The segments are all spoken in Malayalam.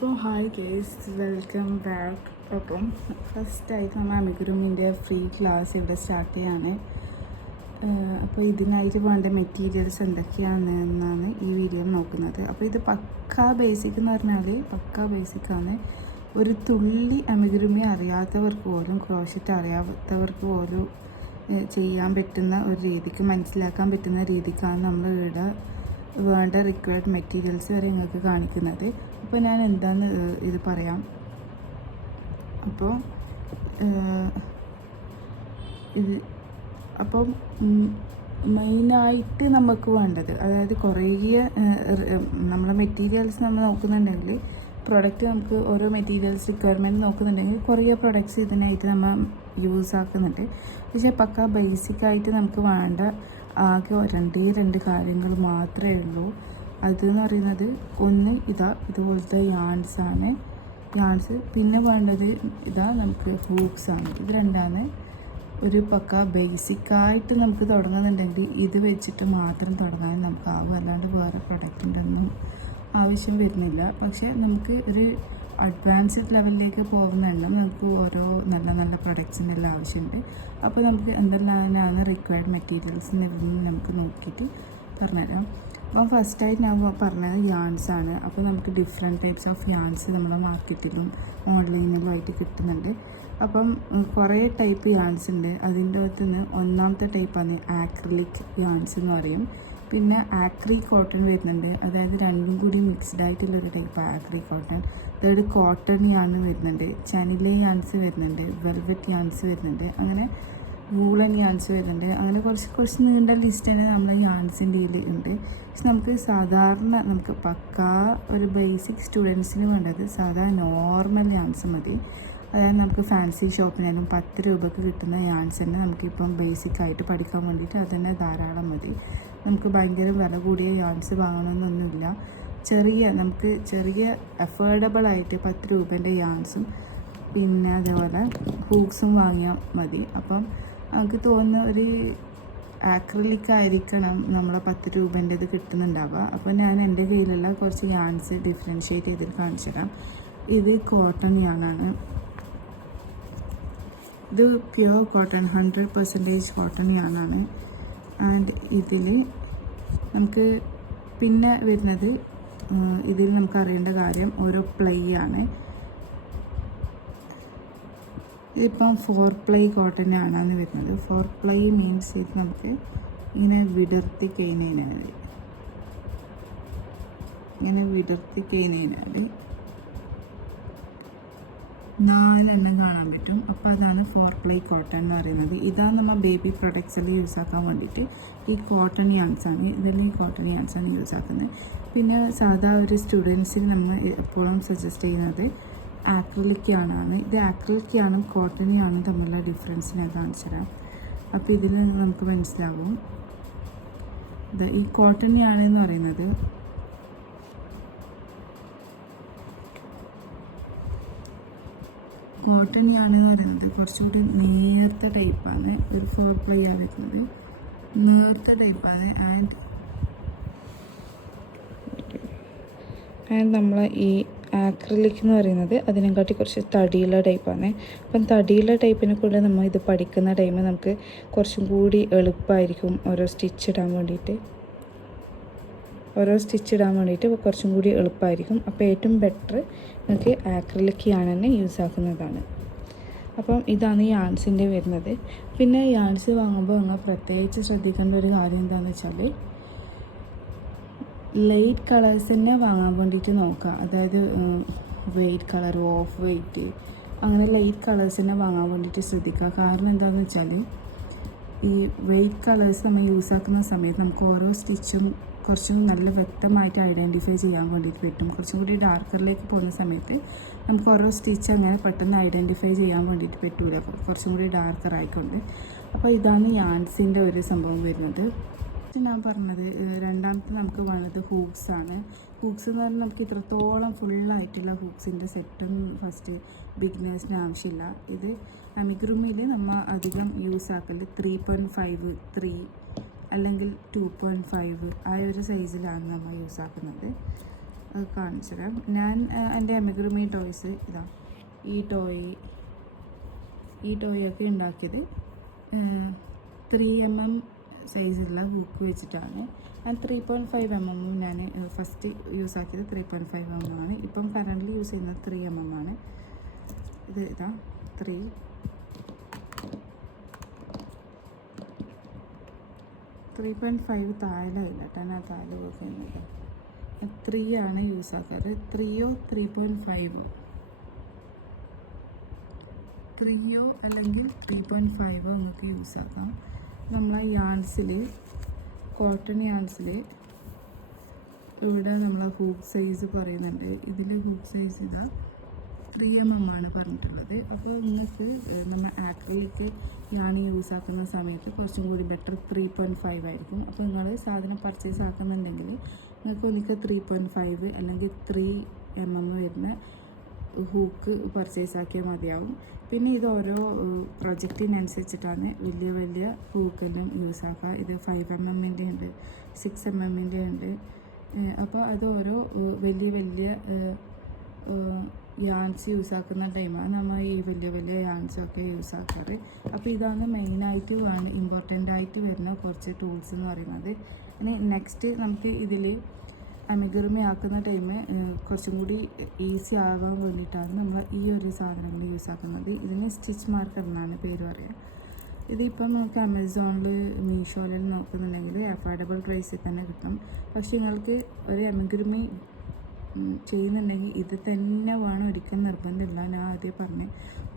അപ്പോൾ ഹായ് ഗേസ്, വെൽക്കം ബാക്ക്. അപ്പം ഫസ്റ്റായിട്ട് നമ്മൾ അമിഗുരുമിൻ്റെ ഫ്രീ ക്ലാസ് ഇവിടെ സ്റ്റാർട്ട് ചെയ്യാണ്. അപ്പോൾ ഇതിനായിട്ട് വേണ്ട മെറ്റീരിയൽസ് എന്തൊക്കെയാണെന്നാണ് ഈ വീഡിയോ നോക്കുന്നത്. അപ്പോൾ ഇത് പക്കാ ബേസിക് എന്ന് പറഞ്ഞാൽ പക്കാ ബേസിക്കാണ്. ഒരു തുള്ളി അമിഗുരുമി അറിയാത്തവർക്ക് പോലും ക്രോഷറ്റ് അറിയാത്തവർക്ക് പോലും ചെയ്യാൻ പറ്റുന്ന ഒരു രീതിക്ക്, മനസ്സിലാക്കാൻ പറ്റുന്ന രീതിക്കാണ് നമ്മൾ ഇവിടെ വേണ്ട റിക്വയർഡ് മെറ്റീരിയൽസ് വരെ നിങ്ങൾക്ക് കാണിക്കുന്നത്. അപ്പോൾ ഞാൻ എന്താണെന്ന് ഇത് പറയാം. അപ്പോൾ ഇത് അപ്പം മെയിനായിട്ട് നമുക്ക് വേണ്ടത്, അതായത് കുറേ നമ്മളെ മെറ്റീരിയൽസ് നമ്മൾ നോക്കുന്നുണ്ടെങ്കിൽ, പ്രൊഡക്റ്റ് നമുക്ക് ഓരോ മെറ്റീരിയൽസ് റിക്വയർമെൻറ്റ് നോക്കുന്നുണ്ടെങ്കിൽ കുറേ പ്രൊഡക്ട്സ് ഇതിനായിട്ട് നമ്മൾ യൂസ് ആക്കുന്നുണ്ട്. പക്ഷേ പക്ക ബേസിക്കായിട്ട് നമുക്ക് വേണ്ട ആകെ രണ്ട് കാര്യങ്ങൾ മാത്രമേ ഉള്ളൂ. അതെന്ന് പറയുന്നത് ഒന്ന് ഇതുപോലത്തെ യാൺസ്, പിന്നെ വേണ്ടത് നമുക്ക് ഹൂക്സാണ്. ഇത് രണ്ടാണ് ഒരു പക്ക ബേസിക്കായിട്ട് നമുക്ക് തുടങ്ങുന്നുണ്ടെങ്കിൽ ഇത് വെച്ചിട്ട് മാത്രം തുടങ്ങാൻ നമുക്കാവും. അല്ലാണ്ട് വേറെ പ്രൊഡക്റ്റിൻ്റെ ഒന്നും ആവശ്യം വരുന്നില്ല. പക്ഷേ നമുക്ക് ഒരു അഡ്വാൻസ്ഡ് ലെവലിലേക്ക് പോകുന്നുണ്ടെങ്കിൽ നമുക്ക് ഓരോ നല്ല നല്ല പ്രൊഡക്ട്സിനെല്ലാം ആവശ്യമുണ്ട്. അപ്പോൾ നമുക്ക് എന്തെല്ലാമാണ് റിക്വയർഡ് മെറ്റീരിയൽസ് എന്ന് നമുക്ക് നോക്കിയിട്ട് പറഞ്ഞുതരാം. അപ്പോൾ ഫസ്റ്റായിട്ട് ഞാൻ പറഞ്ഞത് യാൺസാണ്. അപ്പോൾ നമുക്ക് ഡിഫറെൻറ്റ് ടൈപ്സ് ഓഫ് യാൺസ് നമ്മുടെ മാർക്കറ്റിലും ഓൺലൈനിലും ആയിട്ട് കിട്ടുന്നുണ്ട്. അപ്പം കുറേ ടൈപ്പ് യാൺസ് ഉണ്ട്. അതിൻ്റെ അകത്ത് നിന്ന് ഒന്നാമത്തെ ടൈപ്പാണ് ആക്രിലിക് യാൺസ് എന്ന് പറയും. പിന്നെ ആക്രി കോട്ടൺ വരുന്നുണ്ട്, അതായത് രണ്ടും കൂടി മിക്സ്ഡ് ആയിട്ടുള്ളൊരു ടൈപ്പ് ആക്രി കോട്ടൺ. തേർഡ് കോട്ടൺ യാൺ വരുന്നുണ്ട്, ചനിലെ യാൺസ് വരുന്നുണ്ട്, വെൽവെറ്റ് യാൺസ് വരുന്നുണ്ട്, അങ്ങനെ വൂളൻ യാൺസ് വരുന്നുണ്ട്. അങ്ങനെ കുറച്ച് നീണ്ട ലിസ്റ്റ് തന്നെ നമ്മുടെ യാൺസിൻ്റെ ഇതിൽ ഉണ്ട്. പക്ഷെ നമുക്ക് പക്കാ ഒരു ബേസിക് സ്റ്റുഡൻസിന് വേണ്ടത് നോർമൽ യാൺസ് മതി. അതായത് നമുക്ക് ഫാൻസി ഷോപ്പിനായാലും 10 രൂപയ്ക്ക് കിട്ടുന്ന യാൺസ് തന്നെ നമുക്കിപ്പം ബേസിക്കായിട്ട് പഠിക്കാൻ വേണ്ടിയിട്ട് അതന്നെ ധാരാളം മതി. നമുക്ക് ഭയങ്കര വില കൂടിയ യാൺസ് വാങ്ങണമെന്നൊന്നുമില്ല. നമുക്ക് ചെറിയ അഫോർഡബിളായിട്ട് 10 രൂപേൻ്റെ യാൺസും പിന്നെ അതേപോലെ ഹൂക്സും വാങ്ങിയാൽ മതി. അപ്പം നമുക്ക് തോന്നുന്ന ഒരു ആക്രിലിക് ആയിരിക്കണം നമ്മളെ 10 രൂപേൻ്റെത് കിട്ടുന്നുണ്ടാവുക. അപ്പോൾ ഞാൻ എൻ്റെ കയ്യിലുള്ള കുറച്ച് യാൺസ് ഡിഫറൻഷ്യേറ്റ് ചെയ്തിട്ട് കാണിച്ചു തരാം. ഇത് കോട്ടൺ യാണാണ്. ഇത് പ്യുവർ കോട്ടൺ, 100% കോട്ടൺ യാണാണ്. ആൻഡ് ഇതിൽ നമുക്ക് പിന്നെ വരുന്നത്, ഇതിൽ നമുക്ക് അറിയേണ്ട കാര്യം ഓരോ പ്ലൈ ആണ്. ഇതിപ്പം 4 പ്ലൈ കോട്ടൺ ആണെന്ന് വരുന്നത്. 4 പ്ലൈ മീൻസ് ഇത് നമുക്ക് ഇങ്ങനെ വിടർത്തി കഴിഞ്ഞാൽ 4 എണ്ണം കാണാൻ പറ്റും. അപ്പോൾ അതാണ് 4 പ്ലൈ കോട്ടൺ എന്ന് പറയുന്നത്. ഇതാണ് നമ്മൾ ബേബി പ്രൊഡക്ട്സിൽ യൂസ് ആക്കാൻ വേണ്ടിയിട്ട് ഈ കോട്ടൺ യാൺസാണ്, ഇതെല്ലാം ഈ കോട്ടൺ യാൺസാണ് യൂസ് ആക്കുന്നത്. പിന്നെ സാധാ ഒരു സ്റ്റുഡൻസിന് നമ്മൾ എപ്പോഴും സജസ്റ്റ് ചെയ്യുന്നത് ആക്രിലിക് യാണാണ്. ഇത് ആക്രിലിക് യാണും കോട്ടൺ യാണും തമ്മിലുള്ള ഡിഫറൻസ് ഞാൻ കാണിച്ചു തരാം. അപ്പോൾ ഇതിൽ നമുക്ക് മനസ്സിലാവും. ഈ കോട്ടൺ യാണെന്ന് പറയുന്നത് കുറച്ചുകൂടി നേർത്ത ടൈപ്പാണ്. ഒരു 4 പ്ലൈ ആണ് വരുന്നത്, നേർത്ത ടൈപ്പാണ്. ആൻഡ് നമ്മൾ ഈ ആക്രിലിക് എന്ന് പറയുന്നത് അതിനെക്കാട്ടി കുറച്ച് തടിയുള്ള ടൈപ്പാണ്. അപ്പം തടിയുള്ള ടൈപ്പിനെ കൂടെ നമ്മൾ ഇത് പഠിക്കുന്ന ടൈം നമുക്ക് കുറച്ചും കൂടി എളുപ്പമായിരിക്കും ഓരോ സ്റ്റിച്ച് ഇടാൻ വേണ്ടിയിട്ട് കുറച്ചും കൂടി എളുപ്പമായിരിക്കും. അപ്പോൾ ഏറ്റവും ബെറ്റർ നമുക്ക് ആക്രിലിക് യാൺ തന്നെ യൂസ് ആക്കുന്നതാണ്. അപ്പം ഇതാണ് യാൺസിൻ്റെ വരുന്നത്. പിന്നെ യാൺസ് വാങ്ങുമ്പോൾ നിങ്ങൾ പ്രത്യേകിച്ച് ശ്രദ്ധിക്കേണ്ട ഒരു കാര്യം എന്താണെന്ന് വെച്ചാൽ, ലൈറ്റ് കളേഴ്സ് തന്നെ വാങ്ങാൻ വേണ്ടിയിട്ട് നോക്കുക. അതായത് വെയ്റ്റ് കളർ, ഓഫ് വെയ്റ്റ്, അങ്ങനെ ലൈറ്റ് കളേഴ്സ് തന്നെ വാങ്ങാൻ വേണ്ടിയിട്ട് ശ്രദ്ധിക്കുക. കാരണം എന്താണെന്ന് വെച്ചാൽ, ഈ വെയ്റ്റ് കളേഴ്സ് നമ്മൾ യൂസ് ആക്കുന്ന സമയത്ത് നമുക്ക് ഓരോ സ്റ്റിച്ചും കുറച്ചും നല്ല വ്യക്തമായിട്ട് ഐഡൻറ്റിഫൈ ചെയ്യാൻ വേണ്ടിയിട്ട് പറ്റും. കുറച്ചും കൂടി ഡാർക്കറിലേക്ക് പോകുന്ന സമയത്ത് നമുക്ക് ഓരോ സ്റ്റിച്ച് അങ്ങനെ പെട്ടെന്ന് ഐഡൻറ്റിഫൈ ചെയ്യാൻ വേണ്ടിയിട്ട് പറ്റില്ല, കുറച്ചും കൂടി ഡാർക്കർ ആയിക്കൊണ്ട്. അപ്പോൾ ഇതാണ് യാൺസിൻ്റെ ഒരു സംഭവം വരുന്നത്. ഞാൻ പറഞ്ഞത് രണ്ടാമത്തെ നമുക്ക് വേണ്ടത് ഹൂക്സാണ്. ഹൂക്സ് എന്ന് പറഞ്ഞാൽ നമുക്ക് ഇത്രത്തോളം ഫുള്ളായിട്ടുള്ള ഹൂക്സിൻ്റെ സെറ്റും ഫസ്റ്റ് ബിഗിനേഴ്സിന് ആവശ്യമില്ല. ഇത് അമിഗുരുമിയിൽ നമ്മൾ അധികം യൂസ് ആക്കൽ 3.5, 3 അല്ലെങ്കിൽ 2.5 ആ ഒരു സൈസിലാണ് നമ്മൾ യൂസ് ആക്കുന്നത്. അത് കാണിച്ചു തരാം. ഞാൻ എൻ്റെ അമിഗുറുമി ടോയ്സ് ഇതാ ഈ ടോയൊക്കെ ഉണ്ടാക്കിയത് 3mm സൈസുള്ള ഹൂക്ക് വെച്ചിട്ടാണ്. ഞാൻ 3.5mm ഞാൻ ഫസ്റ്റ് യൂസ് ആക്കിയത് 3.5mm ആണ്. ഇപ്പം കറൻ്റ് യൂസ് ചെയ്യുന്നത് 3mm ആണ്. ഇത് ഇതാ 3.5 താഴെയില്ല കേട്ടോ, ഞാൻ താഴെ വർക്ക് ചെയ്യുന്നത് 3 ആണ് യൂസ് ആക്കാറ്. 3 3.5 അല്ലെങ്കിൽ 3.5 നമുക്ക് യൂസ് ആക്കാം. നമ്മളെ യാൺസിൽ കോട്ടൺ യാൺസിൽ ഇവിടെ നമ്മളെ ഹൂക്ക് സൈസ് പറയുന്നുണ്ട്. ഇതിൽ ഹൂക്ക് സൈസ് ഇതാ 3mm ആണ് പറഞ്ഞിട്ടുള്ളത്. അപ്പോൾ നിങ്ങൾക്ക് നമ്മൾ ആക്രിലിക് യാണി യൂസ് ആക്കുന്ന സമയത്ത് കുറച്ചും കൂടി ബെറ്റർ 3.5 ആയിരിക്കും. അപ്പോൾ നിങ്ങൾ സാധനം പർച്ചേസ് ആക്കുന്നുണ്ടെങ്കിൽ നിങ്ങൾക്ക് ഒന്നിക്ക് 3.5 അല്ലെങ്കിൽ 3mm വരുന്ന ഹൂക്ക് പർച്ചേസ് ആക്കിയാൽ മതിയാവും. പിന്നെ ഇത് ഓരോ പ്രൊജക്റ്റിനനുസരിച്ചിട്ടാണ് വലിയ ഹൂക്കെല്ലാം യൂസ് ആക്കുക. ഇത് 5mm ഉണ്ട്, 6mm ഉണ്ട്. അപ്പോൾ അത് ഓരോ വലിയ യാൺസ് യൂസ് ആക്കുന്ന ടൈമാണ് നമ്മൾ ഈ വലിയ യാൺസൊക്കെ യൂസ് ആക്കാറ്. അപ്പോൾ ഇതാണ് മെയിനായിട്ട് ഇമ്പോർട്ടൻ്റ് ആയിട്ട് വരുന്ന കുറച്ച് ടൂൾസ് എന്ന് പറയുന്നത്. ഇനി നെക്സ്റ്റ് നമുക്ക് ഇതിൽ അമിഗുറുമി ആക്കുന്ന ടൈം കുറച്ചും കൂടി ഈസി ആവാൻ വേണ്ടിയിട്ടാണ് നമ്മൾ ഈ ഒരു സാധനങ്ങൾ യൂസ് ആക്കുന്നത്. ഇതിന് സ്റ്റിച്ച് മാർക്കർ എന്നാണ് പേര് പറയുക. ഇതിപ്പം നമുക്ക് ആമസോണിൽ മീഷോയിൽ നോക്കുന്നുണ്ടെങ്കിൽ അഫോർഡബിൾ പ്രൈസിൽ തന്നെ കിട്ടും. പക്ഷേ നിങ്ങൾക്ക് ഒരു അമിഗുറുമി ചെയ്യുന്നുണ്ടെങ്കിൽ ഇത് തന്നെ വേണം, ഒരിക്കലും നിർബന്ധമില്ല. ഞാൻ ആദ്യം പറഞ്ഞ്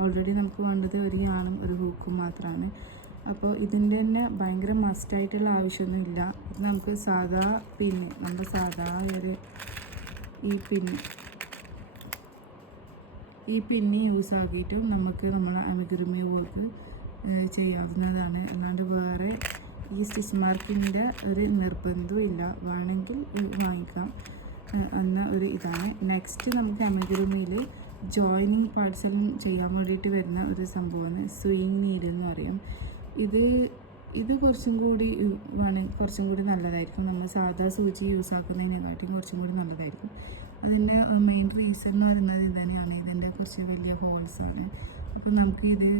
ഓൾറെഡി നമുക്ക് വേണ്ടത് ഒരു യാണും ഒരു ഹൂക്കും മാത്രമാണ്. അപ്പോൾ ഇതിൻ്റെ തന്നെ ഭയങ്കര മസ്റ്റായിട്ടുള്ള ആവശ്യമൊന്നുമില്ല. ഇത് നമുക്ക് സാധാ പിന്ന്, നമ്മുടെ സാധാ ഒരു ഈ പിന്ന് യൂസ് ആക്കിയിട്ടും നമുക്ക് നമ്മളെ അമിഗുറുമി വർക്ക് ചെയ്യാവുന്നതാണ്. അല്ലാണ്ട് വേറെ ഈ സ്റ്റിച്ച് മാർക്കിൻ്റെ ഒരു നിർബന്ധവും ഇല്ല. വേണമെങ്കിൽ വാങ്ങിക്കാം എന്ന ഒരു ഇതാണ്. നെക്സ്റ്റ് നമുക്ക് അമിഗുറുമിയിൽ ജോയിനിങ് പാർട്സ് എല്ലാം ചെയ്യാൻ വേണ്ടിയിട്ട് വരുന്ന ഒരു സംഭവമാണ് സ്വിങ് നീഡിൽ എന്ന് പറയും. ഇത് കുറച്ചും കൂടി നല്ലതായിരിക്കും. നമ്മൾ സാധാ സൂചി യൂസ് ആക്കുന്നതിനെക്കാട്ടിയും കുറച്ചും കൂടി നല്ലതായിരിക്കും. അതിൻ്റെ മെയിൻ റീസൺ എന്ന് പറയുന്നത് ഇത് തന്നെയാണ്. ഇതിൻ്റെ കുറച്ച് വലിയ ഹോൾസാണ്. അപ്പോൾ നമുക്ക് ഇത്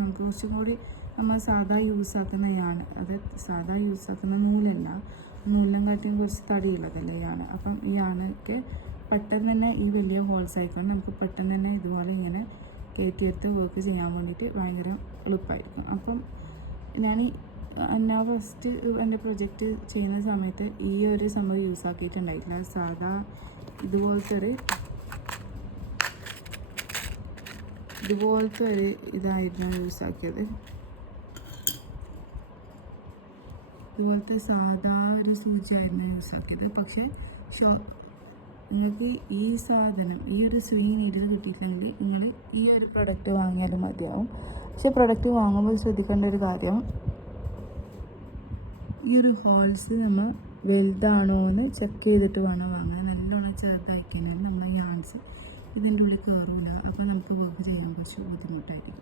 നമുക്ക് കുറച്ചും കൂടി നമ്മൾ സാധാ യൂസ് ആക്കുന്നതാണ്. അത് സാധാ യൂസ് ആക്കുന്ന നൂലിനെ കാട്ടിയും കുറച്ച് തടിയുള്ളതല്ലേ യാണ്. അപ്പം ഈ യാണൊക്കെ പെട്ടെന്ന് തന്നെ ഈ വലിയ ഹോൾസ് ആയിക്കൊണ്ട് നമുക്ക് പെട്ടെന്ന് തന്നെ ഇതുപോലെ ഇങ്ങനെ കയറ്റിയെടുത്ത് വർക്ക് ചെയ്യാൻ വേണ്ടിയിട്ട് ഭയങ്കര എളുപ്പമായിരിക്കും. അപ്പം ഞാൻ ഫസ്റ്റ് എൻ്റെ പ്രൊജക്റ്റ് ചെയ്യുന്ന സമയത്ത് ഈ ഒരു സംഭവം യൂസ് ആക്കിയിട്ടുണ്ടായിട്ടില്ല. സാധാ ഇതുപോലത്തെ ഒരു ഇതായിരുന്നു യൂസ് ആക്കിയത്. ഇതുപോലത്തെ സാധാ ഒരു സൂചിയായിരുന്നു യൂസ് ആക്കിയത്. പക്ഷേ നിങ്ങൾക്ക് ഈ സാധനം ഈ ഒരു സ്വിങ് നീഡിൽ കിട്ടിയിട്ടില്ലെങ്കിൽ നിങ്ങൾ ഈ ഒരു പ്രൊഡക്റ്റ് വാങ്ങിയാലും മതിയാവും. പക്ഷേ പ്രൊഡക്റ്റ് വാങ്ങുമ്പോൾ ശ്രദ്ധിക്കേണ്ട ഒരു കാര്യം, ഈ ഒരു ഹോൾസ് നമ്മൾ വലുതാണോ എന്ന് ചെക്ക് ചെയ്തിട്ട് വേണം വാങ്ങാൻ. നല്ലോണം ചെറുതായി കഴിഞ്ഞാൽ നമ്മൾ യാൺസ് ഇതിൻ്റെ ഉള്ളിൽ കയറില്ല. അപ്പോൾ നമുക്ക് വർക്ക് ചെയ്യാൻ കുറച്ച് ബുദ്ധിമുട്ടായിരിക്കും.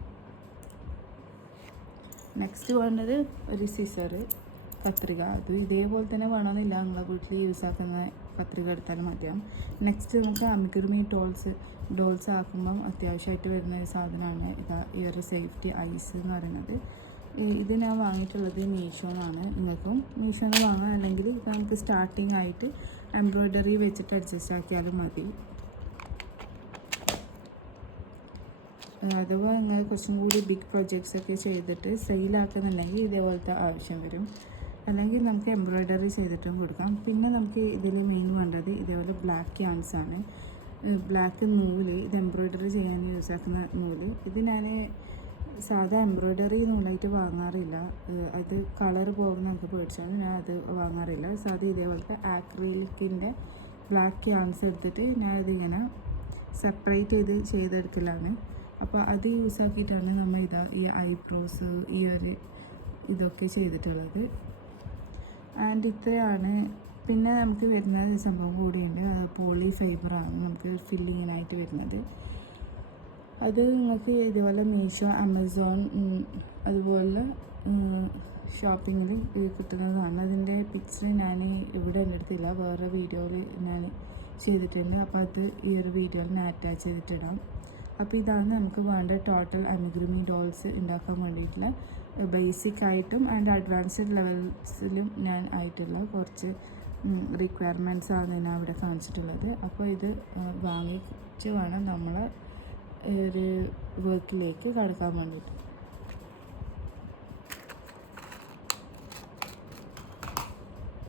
നെക്സ്റ്റ് വേണ്ടത് ഒരു കത്രിക. അത് ഇതേപോലെ തന്നെ വേണമെന്നില്ല, നിങ്ങളെ വീട്ടിൽ യൂസ് ആക്കുന്ന കത്രിക എടുത്താലും മതിയാവും. നെക്സ്റ്റ് നമുക്ക് അമിഗുറുമി ഡോൾസ് ആക്കുമ്പം അത്യാവശ്യമായിട്ട് വരുന്ന ഒരു സാധനമാണ് ഈ ഒരു സേഫ്റ്റി ഐസ് എന്ന് പറയുന്നത്. ഇത് ഞാൻ വാങ്ങിയിട്ടുള്ളത് മീഷോന്നാണ്. നിങ്ങൾക്കും മീഷോന്ന് വാങ്ങാം, അല്ലെങ്കിൽ ഇത് നമുക്ക് സ്റ്റാർട്ടിങ് ആയിട്ട് എംബ്രോയ്ഡറി വെച്ചിട്ട് അഡ്ജസ്റ്റ് ആക്കിയാലും മതി. അഥവാ നിങ്ങൾ കുറച്ചും കൂടി ബിഗ് പ്രൊജക്ട്സ് ഒക്കെ ചെയ്തിട്ട് സെയിലാക്കുന്നുണ്ടെങ്കിൽ ഇതേപോലത്തെ ആവശ്യം വരും. അല്ലെങ്കിൽ നമുക്ക് എംബ്രോയ്ഡറി ചെയ്തിട്ടും കൊടുക്കാം. പിന്നെ നമുക്ക് ഇതിൽ മെയിൻ വേണ്ടത് ഇതേപോലെ ബ്ലാക്ക് യാൺസ് ആണ്. ബ്ലാക്ക് നൂല്, ഇത് എംബ്രോയ്ഡറി ചെയ്യാൻ യൂസ് ആക്കുന്ന നൂല്. ഇത് ഞാൻ സാധാ എംബ്രോയ്ഡറി നൂലായിട്ട് വാങ്ങാറില്ല. അത് കളർ പോകുന്ന നമുക്ക് പേടിച്ചാണ് ഞാൻ അത് വാങ്ങാറില്ല. സാധാ ഇതേപോലത്തെ ആക്രിലിക്കിൻ്റെ ബ്ലാക്ക് യാൺസ് എടുത്തിട്ട് ഞാൻ ഇതിങ്ങനെ സെപ്പറേറ്റ് ചെയ്തെടുക്കലാണ്. അപ്പോൾ അത് യൂസ് ആക്കിയിട്ടാണ് നമ്മൾ ഈ ഐബ്രോസ് ഇതൊക്കെ ചെയ്തിട്ടുള്ളത്. ആൻഡ് ഇത്രയാണ്. പിന്നെ നമുക്ക് വരുന്ന സംഭവം കൂടിയുണ്ട്, പോളി ഫൈബറാണ് നമുക്ക് ഫില്ലിങ്ങിനായിട്ട് വരുന്നത്. അത് നിങ്ങൾക്ക് ഇതുപോലെ മീഷോ, ആമസോൺ അതുപോലെ ഷോപ്പിങ്ങിൽ കിട്ടുന്നതാണ്. അതിൻ്റെ പിക്ചർ ഞാൻ ഇവിടെ എൻ്റെ അടുത്തില്ല, വേറെ വീഡിയോയിൽ ഞാൻ ചെയ്തിട്ടുണ്ട്. അപ്പോൾ അത് ഈ ഒരു വീഡിയോയിൽ ഞാൻ അറ്റാച്ച് ചെയ്തിട്ടിടാം. അപ്പോൾ ഇതാണ് നമുക്ക് വേണ്ട ടോട്ടൽ അമിഗുറുമി ഡോൾസ് ഉണ്ടാക്കാൻ വേണ്ടിയിട്ടുള്ള ബേസിക് ആയിട്ടും ആൻഡ് അഡ്വാൻസ്ഡ് ലെവൽസിലും ഞാൻ ആയിട്ടുള്ള കുറച്ച് റിക്വയർമെൻറ്റ്സ് ആണ് ഞാൻ ഇവിടെ കാണിച്ചിട്ടുള്ളത്. അപ്പോൾ ഇത് വാങ്ങിച്ച് വേണം നമ്മൾ ഒരു വർക്കിലേക്ക് കടക്കാൻ വേണ്ടിയിട്ട്.